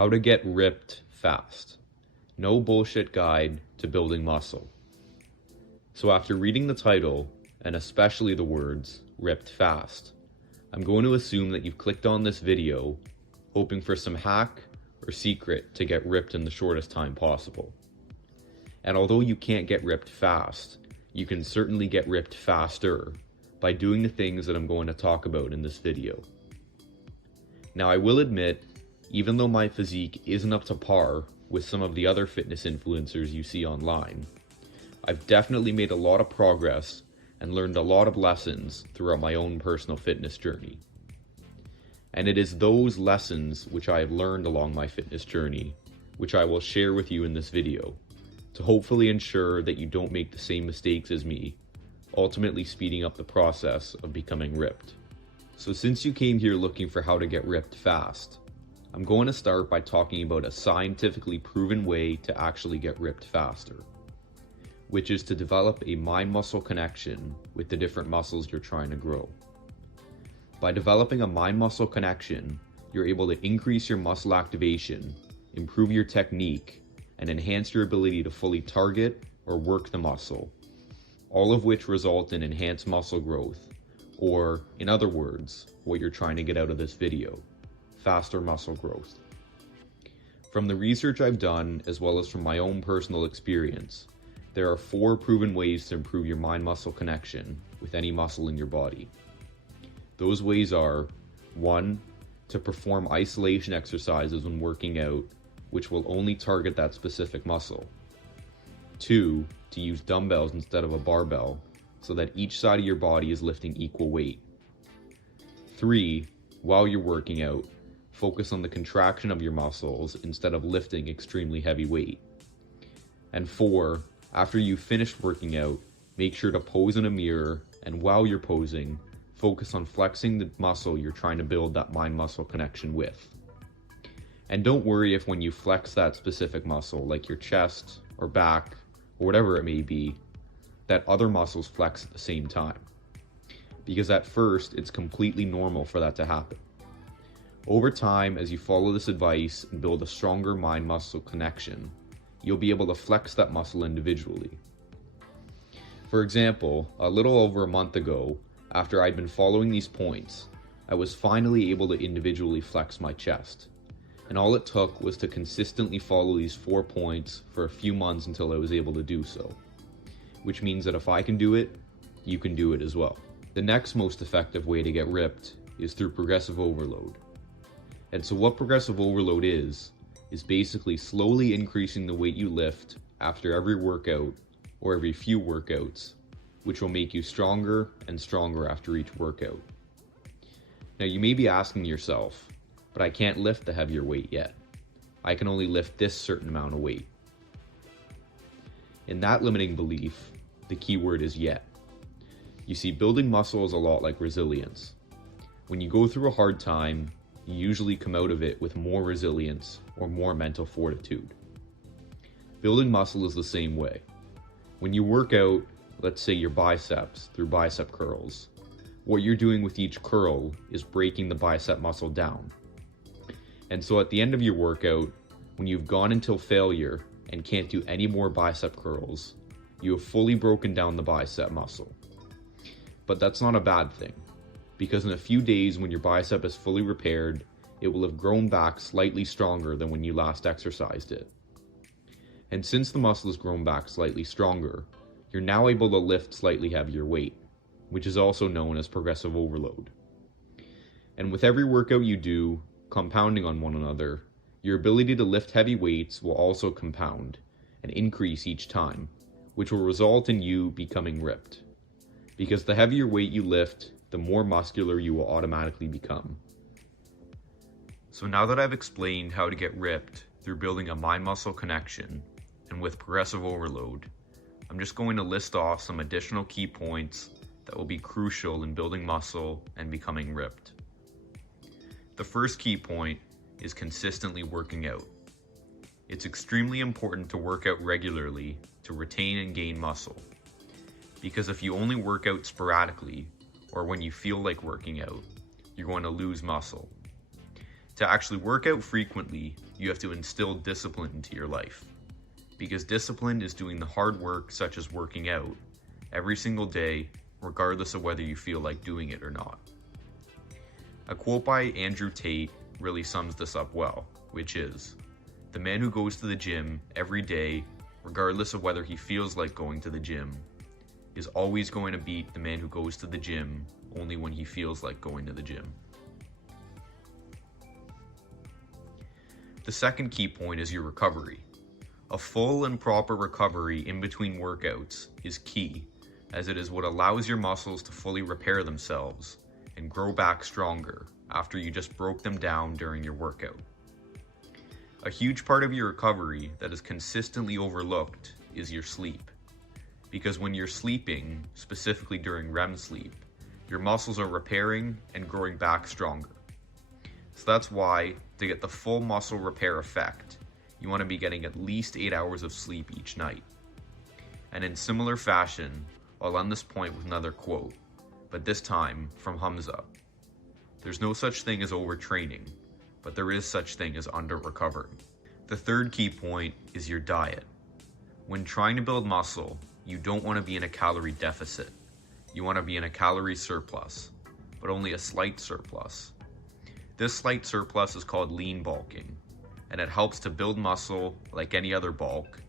How to get ripped fast. No bullshit guide to building muscle. So after reading the title, and especially the words, ripped fast, I'm going to assume that you've clicked on this video hoping for some hack or secret to get ripped in the shortest time possible. And although you can't get ripped fast, you can certainly get ripped faster by doing the things that I'm going to talk about in this video. Now I will admit, even though my physique isn't up to par with some of the other fitness influencers you see online, I've definitely made a lot of progress and learned a lot of lessons throughout my own personal fitness journey. And it is those lessons which I have learned along my fitness journey, which I will share with you in this video, to hopefully ensure that you don't make the same mistakes as me, ultimately speeding up the process of becoming ripped. So since you came here looking for how to get ripped fast, I'm going to start by talking about a scientifically proven way to actually get ripped faster, which is to develop a mind-muscle connection with the different muscles you're trying to grow. By developing a mind-muscle connection, you're able to increase your muscle activation, improve your technique, and enhance your ability to fully target or work the muscle, all of which result in enhanced muscle growth, or in other words, what you're trying to get out of this video, faster muscle growth. From the research I've done, as well as from my own personal experience, there are 4 proven ways to improve your mind-muscle connection with any muscle in your body. Those ways are: 1, to perform isolation exercises when working out, which will only target that specific muscle. 2, to use dumbbells instead of a barbell, so that each side of your body is lifting equal weight. 3, while you're working out, focus on the contraction of your muscles instead of lifting extremely heavy weight. And 4, after you've finished working out, make sure to pose in a mirror, and while you're posing, focus on flexing the muscle you're trying to build that mind-muscle connection with. And don't worry if when you flex that specific muscle, like your chest or back or whatever it may be, that other muscles flex at the same time. Because at first, it's completely normal for that to happen. Over time, as you follow this advice and build a stronger mind-muscle connection, you'll be able to flex that muscle individually. For example, a little over a month ago, after I'd been following these points, I was finally able to individually flex my chest. And all it took was to consistently follow these 4 points for a few months until I was able to do so. Which means that if I can do it, you can do it as well. The next most effective way to get ripped is through progressive overload. And so what progressive overload is basically slowly increasing the weight you lift after every workout or every few workouts, which will make you stronger and stronger after each workout. Now you may be asking yourself, but I can't lift the heavier weight yet. I can only lift this certain amount of weight. In that limiting belief, the key word is yet. You see, building muscle is a lot like resilience. When you go through a hard time, you usually come out of it with more resilience or more mental fortitude. Building muscle is the same way. When you work out, let's say your biceps through bicep curls, what you're doing with each curl is breaking the bicep muscle down. And so at the end of your workout, when you've gone until failure and can't do any more bicep curls, you have fully broken down the bicep muscle. But that's not a bad thing, because in a few days when your bicep is fully repaired, it will have grown back slightly stronger than when you last exercised it. And since the muscle has grown back slightly stronger, you're now able to lift slightly heavier weight, which is also known as progressive overload. And with every workout you do, compounding on one another, your ability to lift heavy weights will also compound and increase each time, which will result in you becoming ripped. Because the heavier weight you lift, the more muscular you will automatically become. So now that I've explained how to get ripped through building a mind-muscle connection and with progressive overload, I'm just going to list off some additional key points that will be crucial in building muscle and becoming ripped. The first key point is consistently working out. It's extremely important to work out regularly to retain and gain muscle. Because if you only work out sporadically, or when you feel like working out, you're going to lose muscle. To actually work out frequently, you have to instill discipline into your life. Because discipline is doing the hard work, such as working out, every single day, regardless of whether you feel like doing it or not. A quote by Andrew Tate really sums this up well, which is, "The man who goes to the gym every day, regardless of whether he feels like going to the gym, is always going to beat the man who goes to the gym only when he feels like going to the gym." The second key point is your recovery. A full and proper recovery in between workouts is key, as it is what allows your muscles to fully repair themselves and grow back stronger after you just broke them down during your workout. A huge part of your recovery that is consistently overlooked is your sleep. Because when you're sleeping, specifically during REM sleep, your muscles are repairing and growing back stronger. So that's why, to get the full muscle repair effect, you want to be getting at least 8 hours of sleep each night. And in similar fashion, I'll end this point with another quote, but this time from Hamza. "There's no such thing as overtraining, but there is such thing as under-recovering." The third key point is your diet. When trying to build muscle, you don't want to be in a calorie deficit. You want to be in a calorie surplus, but only a slight surplus. This slight surplus is called lean bulking, and it helps to build muscle like any other bulk,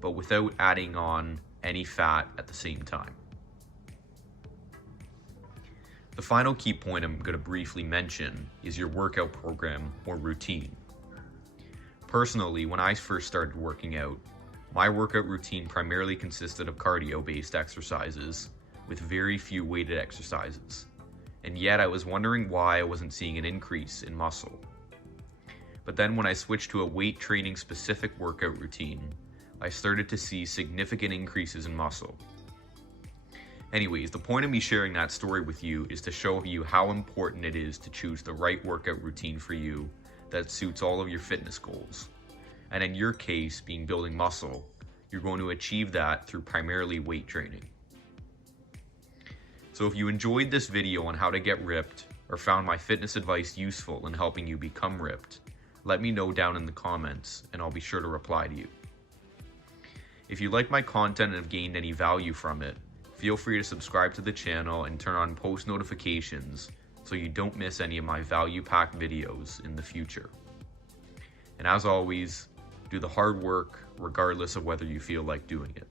but without adding on any fat at the same time. The final key point I'm going to briefly mention is your workout program or routine. Personally, when I first started working out, my workout routine primarily consisted of cardio-based exercises with very few weighted exercises, and yet I was wondering why I wasn't seeing an increase in muscle. But then when I switched to a weight training specific workout routine, I started to see significant increases in muscle. Anyways, the point of me sharing that story with you is to show you how important it is to choose the right workout routine for you that suits all of your fitness goals. And in your case, being building muscle, you're going to achieve that through primarily weight training. So if you enjoyed this video on how to get ripped or found my fitness advice useful in helping you become ripped, let me know down in the comments and I'll be sure to reply to you. If you like my content and have gained any value from it, feel free to subscribe to the channel and turn on post notifications so you don't miss any of my value-packed videos in the future. And as always, do the hard work regardless of whether you feel like doing it.